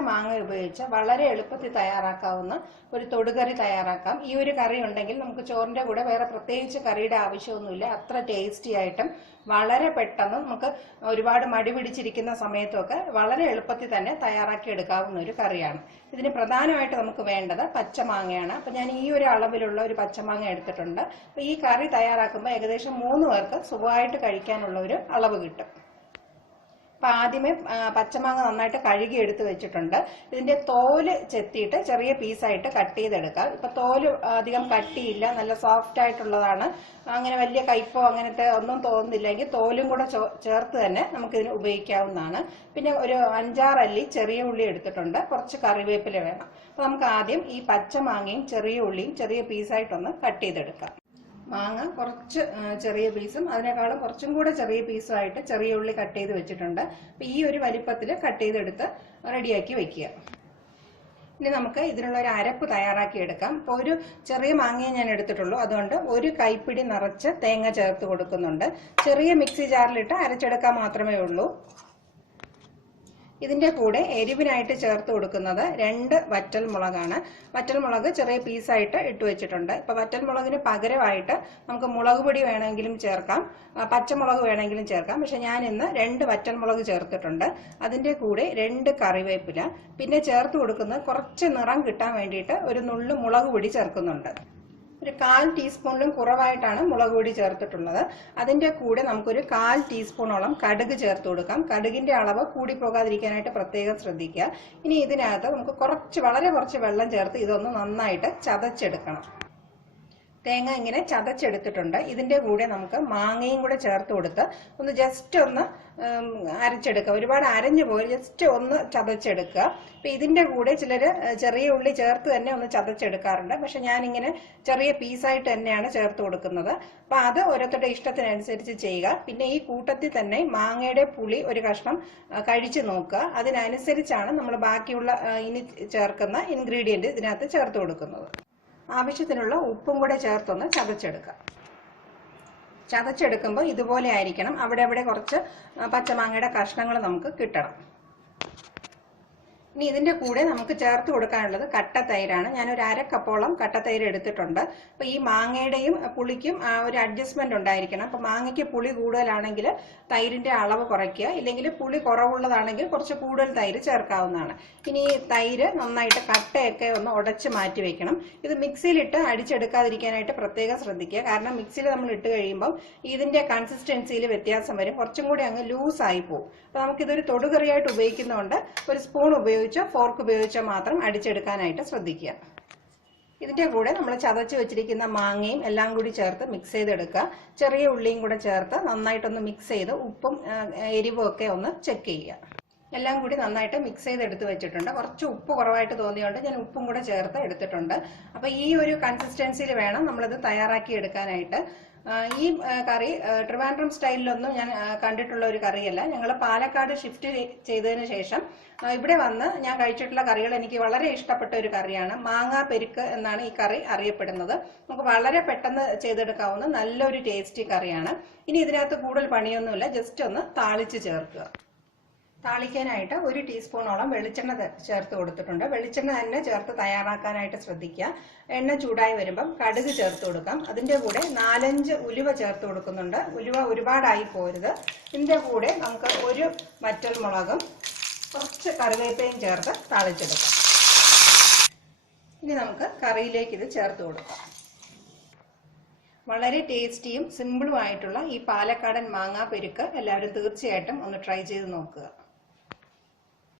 മാങ്ങ ഉപയോഗിച്ച് വളരെ എളുപ്പത്തിൽ തയ്യാറാക്കാവുന്ന ഒരു തൊടുകറി തയ്യാറാക്കാം. ഈ ഒരു കറി ഉണ്ടെങ്കിൽ നമുക്ക് ചോറിന്റെ കൂടെ വേറെ പ്രത്യേകിച്ച് കറിയുടെ ആവശ്യമൊന്നുമില്ല. അത്ര ടേസ്റ്റി ആയിട്ടും വളരെ പെട്ടെന്ന് നമുക്ക് ഒരുപാട് മടി പിടിച്ചിരിക്കുന്ന സമയത്തൊക്കെ വളരെ എളുപ്പത്തിൽ തന്നെ തയ്യാറാക്കി എടുക്കാവുന്ന ഒരു കറിയാണ്. ഇതിന് പ്രധാനമായിട്ട് നമുക്ക് വേണ്ടത് പച്ചമാങ്ങയാണ്. അപ്പം ഞാൻ ഈ ഒരു അളവിലുള്ള ഒരു പച്ചമാങ്ങ എടുത്തിട്ടുണ്ട്. ഈ കറി തയ്യാറാക്കുമ്പോൾ ഏകദേശം മൂന്ന് പേർക്ക് സുഖമായിട്ട് കഴിക്കാനുള്ള ഒരു അളവ് കിട്ടും. അപ്പൊ ആദ്യമേ പച്ചമാങ്ങ നന്നായിട്ട് കഴുകി എടുത്ത് വെച്ചിട്ടുണ്ട്. ഇതിന്റെ തോൽ ചെത്തിയിട്ട് ചെറിയ പീസായിട്ട് കട്ട് ചെയ്തെടുക്കാം ഇപ്പൊ തോൽ അധികം കട്ടിയില്ല നല്ല സോഫ്റ്റ് ആയിട്ടുള്ളതാണ്. അങ്ങനെ വലിയ കയ്പോ അങ്ങനത്തെ ഒന്നും തോന്നുന്നില്ലെങ്കിൽ തോലും കൂടെ ചേർത്ത് തന്നെ നമുക്കിതിന് ഉപയോഗിക്കാവുന്നതാണ്. പിന്നെ ഒരു അഞ്ചാറല്ലി ചെറിയ ഉള്ളി എടുത്തിട്ടുണ്ട്. കുറച്ച് കറിവേപ്പില വേണം. അപ്പൊ നമുക്ക് ആദ്യം ഈ പച്ചമാങ്ങയും ചെറിയ ഉള്ളിയും ചെറിയ പീസായിട്ടൊന്ന് കട്ട് ചെയ്തെടുക്കാം. മാങ്ങ കുറച്ച് ചെറിയ പീസും അതിനേക്കാളും കുറച്ചും കൂടെ ചെറിയ പീസുമായിട്ട് ചെറിയ ഉള്ളി കട്ട് ചെയ്ത് വെച്ചിട്ടുണ്ട്. അപ്പൊ ഈ ഒരു വലിപ്പത്തിൽ കട്ട് ചെയ്തെടുത്ത് റെഡിയാക്കി വെക്കുക. ഇനി നമുക്ക് ഇതിനുള്ള ഒരു അരപ്പ് തയ്യാറാക്കി എടുക്കാം. ഇപ്പോൾ ഒരു ചെറിയ മാങ്ങയെ ഞാൻ എടുത്തിട്ടുള്ളൂ. അതുകൊണ്ട് ഒരു കൈപ്പിടി നിറച്ച് തേങ്ങ ചേർത്ത് കൊടുക്കുന്നുണ്ട്. ചെറിയ മിക്സി ജാറിലിട്ട് അരച്ചെടുക്കാൻ മാത്രമേ ഉള്ളൂ. ഇതിന്റെ കൂടെ എരിവിനായിട്ട് ചേർത്ത് കൊടുക്കുന്നത് രണ്ട് വറ്റൽ മുളകാണ്. വറ്റൽ മുളക് ചെറിയ പീസായിട്ട് ഇട്ട് വെച്ചിട്ടുണ്ട്. ഇപ്പം വറ്റൽ മുളകിന് പകരമായിട്ട് നമുക്ക് മുളക് പൊടി വേണമെങ്കിലും ചേർക്കാം. പച്ചമുളക് വേണമെങ്കിലും ചേർക്കാം. പക്ഷെ ഞാൻ ഇന്ന് രണ്ട് വറ്റൽ മുളക് ചേർത്തിട്ടുണ്ട്. അതിന്റെ കൂടെ രണ്ട് കറിവേപ്പില. പിന്നെ ചേർത്ത് കൊടുക്കുന്നത് കുറച്ച് നിറം കിട്ടാൻ വേണ്ടിയിട്ട് ഒരു നുള്ളു മുളക് പൊടി ചേർക്കുന്നുണ്ട്. ഒരു കാൽ ടീസ്പൂണിലും കുറവായിട്ടാണ് മുളക് പൊടി ചേർത്തിട്ടുള്ളത്. അതിന്റെ കൂടെ നമുക്കൊരു കാൽ ടീസ്പൂണോളം കടുക് ചേർത്ത് കൊടുക്കാം. കടുകിന്റെ അളവ് കൂടിപ്പോകാതിരിക്കാനായിട്ട് പ്രത്യേകം ശ്രദ്ധിക്കുക. ഇനി ഇതിനകത്ത് നമുക്ക് കുറച്ച് വളരെ കുറച്ച് വെള്ളം ചേർത്ത് ഇതൊന്ന് നന്നായിട്ട് ചതച്ചെടുക്കണം. തേങ്ങ ഇങ്ങനെ ചതച്ചെടുത്തിട്ടുണ്ട്. ഇതിന്റെ കൂടെ നമുക്ക് മാങ്ങയും കൂടെ ചേർത്ത് കൊടുത്ത് ഒന്ന് ജസ്റ്റ് ഒന്ന് അരച്ചെടുക്കുക. ഒരുപാട് അരഞ്ഞു പോയി ജസ്റ്റ് ഒന്ന് ചതച്ചെടുക്കുക. അപ്പൊ ഇതിന്റെ കൂടെ ചിലർ ചെറിയ ഉള്ളി ചേർത്ത് തന്നെ ഒന്ന് ചതച്ചെടുക്കാറുണ്ട്. പക്ഷെ ഞാനിങ്ങനെ ചെറിയ പീസായിട്ട് തന്നെയാണ് ചേർത്ത് കൊടുക്കുന്നത്. അപ്പൊ അത് ഓരോരുത്തരുടെ ഇഷ്ടത്തിനനുസരിച്ച് ചെയ്യുക. പിന്നെ ഈ കൂട്ടത്തിൽ തന്നെ മാങ്ങയുടെ പുളി ഒരു കഷ്ണം കഴിച്ചു നോക്കുക. അതിനനുസരിച്ചാണ് നമ്മൾ ബാക്കിയുള്ള ഇനി ചേർക്കുന്ന ഇൻഗ്രീഡിയന്റ് ഇതിനകത്ത് ചേർത്ത് കൊടുക്കുന്നത്. ആവശ്യത്തിനുള്ള ഉപ്പും കൂടെ ചേർത്തൊന്ന് ചതച്ചെടുക്കാം. ചതച്ചെടുക്കുമ്പോൾ ഇതുപോലെ ആയിരിക്കണം. അവിടെ അവിടെ കുറച്ച് പച്ചമാങ്ങയുടെ കഷ്ണങ്ങൾ നമുക്ക് കിട്ടണം. ഇനി ഇതിന്റെ കൂടെ നമുക്ക് ചേർത്ത് കൊടുക്കാനുള്ളത് കട്ടത്തൈരാണ്. ഞാൻ ഒരു അര കപ്പോളം കട്ടത്തൈര് എടുത്തിട്ടുണ്ട്. അപ്പൊ ഈ മാങ്ങയുടെയും പുളിക്കും ഒരു അഡ്ജസ്റ്റ്മെന്റ് ഉണ്ടായിരിക്കണം. അപ്പൊ മാങ്ങയ്ക്ക് പുളി കൂടുതലാണെങ്കിൽ തൈരിന്റെ അളവ് കുറയ്ക്കുക. ഇല്ലെങ്കിൽ പുളി കുറവുള്ളതാണെങ്കിൽ കുറച്ച് കൂടുതൽ തൈര് ചേർക്കാവുന്നതാണ്. ഇനി ഈ തൈര് നന്നായിട്ട് കട്ടയൊക്കെ ഒന്ന് ഉടച്ച് മാറ്റി വെക്കണം. ഇത് മിക്സിയിലിട്ട് അടിച്ചെടുക്കാതിരിക്കാനായിട്ട് പ്രത്യേകം ശ്രദ്ധിക്കുക. കാരണം മിക്സിയിൽ നമ്മൾ ഇട്ട് കഴിയുമ്പോൾ ഇതിന്റെ കൺസിസ്റ്റൻസിയിൽ വ്യത്യാസം വരും. കുറച്ചും കൂടി അങ്ങ് ആയി പോകും അപ്പൊ നമുക്കിതൊരു തൊടുകറിയായിട്ട് ഉപയോഗിക്കുന്നതുകൊണ്ട് ഒരു സ്പൂൺ ഉപയോഗിച്ചോ ഫോർക്ക് ഉപയോഗിച്ചോ മാത്രം അടിച്ചെടുക്കാനായിട്ട് ശ്രദ്ധിക്കുക. ഇതിന്റെ കൂടെ നമ്മൾ ചതച്ച് വെച്ചിരിക്കുന്ന മാങ്ങയും എല്ലാം കൂടി ചേർത്ത് മിക്സ് ചെയ്തെടുക്കുക. ചെറിയ ഉള്ളിയും കൂടെ ചേർത്ത് നന്നായിട്ടൊന്ന് മിക്സ് ചെയ്ത് ഉപ്പും എരിവും ഒക്കെ ഒന്ന് ചെക്ക് ചെയ്യുക. എല്ലാം കൂടി നന്നായിട്ട് മിക്സ് ചെയ്ത് എടുത്ത് വെച്ചിട്ടുണ്ട്. കുറച്ച് ഉപ്പ് കുറവായിട്ട് തോന്നിയോണ്ട് ഞാൻ ഉപ്പും കൂടെ ചേർത്ത് എടുത്തിട്ടുണ്ട്. അപ്പൊ ഈ ഒരു കൺസിസ്റ്റൻസിയിൽ വേണം നമ്മളിത് തയ്യാറാക്കി എടുക്കാനായിട്ട്. ഈ കറി ട്രിവാൻഡ്രം സ്റ്റൈലിലൊന്നും ഞാൻ കണ്ടിട്ടുള്ള ഒരു കറിയല്ല. ഞങ്ങൾ പാലക്കാട് ഷിഫ്റ്റ് ചെയ്തതിന് ശേഷം ഇവിടെ വന്ന് ഞാൻ കഴിച്ചിട്ടുള്ള കറികൾ എനിക്ക് വളരെ ഇഷ്ടപ്പെട്ട ഒരു കറിയാണ്. മാങ്ങ പെരുക്ക് എന്നാണ് ഈ കറി അറിയപ്പെടുന്നത്. നമുക്ക് വളരെ പെട്ടെന്ന് ചെയ്തെടുക്കാവുന്ന നല്ലൊരു ടേസ്റ്റി കറിയാണ്. ഇനി ഇതിനകത്ത് കൂടുതൽ പണിയൊന്നുമില്ല. ജസ്റ്റ് ഒന്ന് താളിച്ച് ചേർക്കുക. താളിക്കാനായിട്ട് ഒരു ടീസ്പൂണോളം വെളിച്ചെണ്ണ ചേർത്ത് കൊടുത്തിട്ടുണ്ട്. വെളിച്ചെണ്ണ തന്നെ ചേർത്ത് തയ്യാറാക്കാനായിട്ട് ശ്രദ്ധിക്കുക. എണ്ണ ചൂടായി വരുമ്പം കടുക് ചേർത്ത് കൊടുക്കാം. അതിന്റെ കൂടെ നാലഞ്ച് ഉലുവ ചേർത്ത് കൊടുക്കുന്നുണ്ട്. ഉലുവ ഒരുപാടായി പോരുത്. ഇതിന്റെ കൂടെ നമുക്ക് ഒരു മറ്റൽ മുളകും കുറച്ച് കറിവേപ്പയും ചേർത്ത് താളിച്ചെടുക്കാം. ഇനി നമുക്ക് കറിയിലേക്ക് ഇത് ചേർത്ത് കൊടുക്കാം. വളരെ ടേസ്റ്റിയും സിമ്പിളുമായിട്ടുള്ള ഈ പാലക്കാടൻ മാങ്ങാ പെരുക്ക് എല്ലാവരും തീർച്ചയായിട്ടും ഒന്ന് ട്രൈ ചെയ്ത് നോക്കുക.